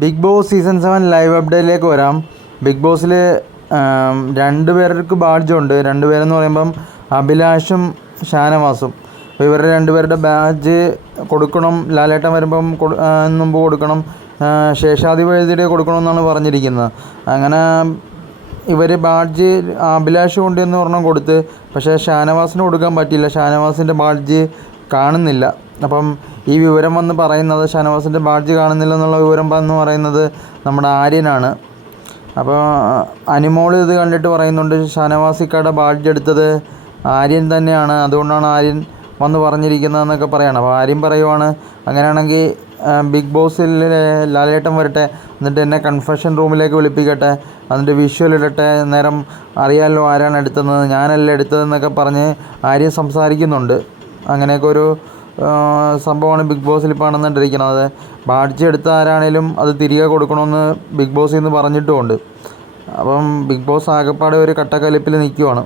Big boss season seven live അപ്ഡേറ്റിലേക്ക് വരാം. Big ബോസിൽ രണ്ട് പേർക്ക് ബാഡ്ജുണ്ട്. രണ്ട് പേരെന്ന് പറയുമ്പം അഭിലാഷും ഷാനവാസും. അപ്പോൾ ഇവരുടെ രണ്ടുപേരുടെ ബാഡ്ജ് കൊടുക്കണം ലാലേട്ടൻ വരുമ്പം മുമ്പ് കൊടുക്കണം ആ, കൊടുക്കണം കൊടുക്കണമെന്നാണ് പറഞ്ഞിരിക്കുന്നത്. അങ്ങനെ ഇവർ ബാഡ്ജ് അഭിലാഷ് കൊണ്ടുവന്ന് പറഞ്ഞാൽ കൊടുത്ത് പക്ഷേ ഷാനവാസിന് കൊടുക്കാൻ പറ്റിയില്ല. ഷാനവാസിന്റെ ബാഡ്ജ് കാണുന്നില്ല. അപ്പം ഈ വിവരം വന്ന് പറയുന്നത് ഷാനവാസിന്റെ ബാഡ്ജ് കാണുന്നില്ല എന്നുള്ള വിവരം വന്ന് പറയുന്നത് നമ്മുടെ ആര്യനാണ്. അപ്പോൾ അനിമോൾ ഇത് കണ്ടിട്ട് പറയുന്നുണ്ട് ഷാനവാസിക്കയുടെ ബാഡ്ജ് എടുത്തത് ആര്യൻ തന്നെയാണ്. അതുകൊണ്ടാണ് ആര്യൻ വന്ന് പറഞ്ഞിരിക്കുന്നതെന്നൊക്കെ പറയണം. അപ്പോൾ ആര്യൻ പറയുവാണ് അങ്ങനെയാണെങ്കിൽ ബിഗ് ബോസിൽ ലാലേട്ടൻ വരട്ടെ എന്നിട്ട് എന്നെ കൺഫെഷൻ റൂമിലേക്ക് വിളിപ്പിക്കട്ടെ അതിന്റെ വിഷ്വൽ ഇടട്ടെ നേരം അറിയാമല്ലോ ആരാണ് എടുത്തത് ഞാനല്ല എടുത്തതെന്നൊക്കെ പറഞ്ഞ് ആര്യം സംസാരിക്കുന്നുണ്ട്. അങ്ങനെയൊക്കെ ഒരു സംഭവമാണ് ബിഗ് ബോസിൽ ഇപ്പോൾ നടന്നുകൊണ്ടിരിക്കുന്നത് ബാഡ്ജ് എടുത്ത ആരാണേലും അത് തിരികെ കൊടുക്കണമെന്ന് ബിഗ് ബോസിൽ നിന്ന് പറഞ്ഞിട്ടുമുണ്ട്. അപ്പം ബിഗ് ബോസ് ആകെപ്പാടെ ഒരു കട്ടക്കലിപ്പിൽ നിൽക്കുവാണ്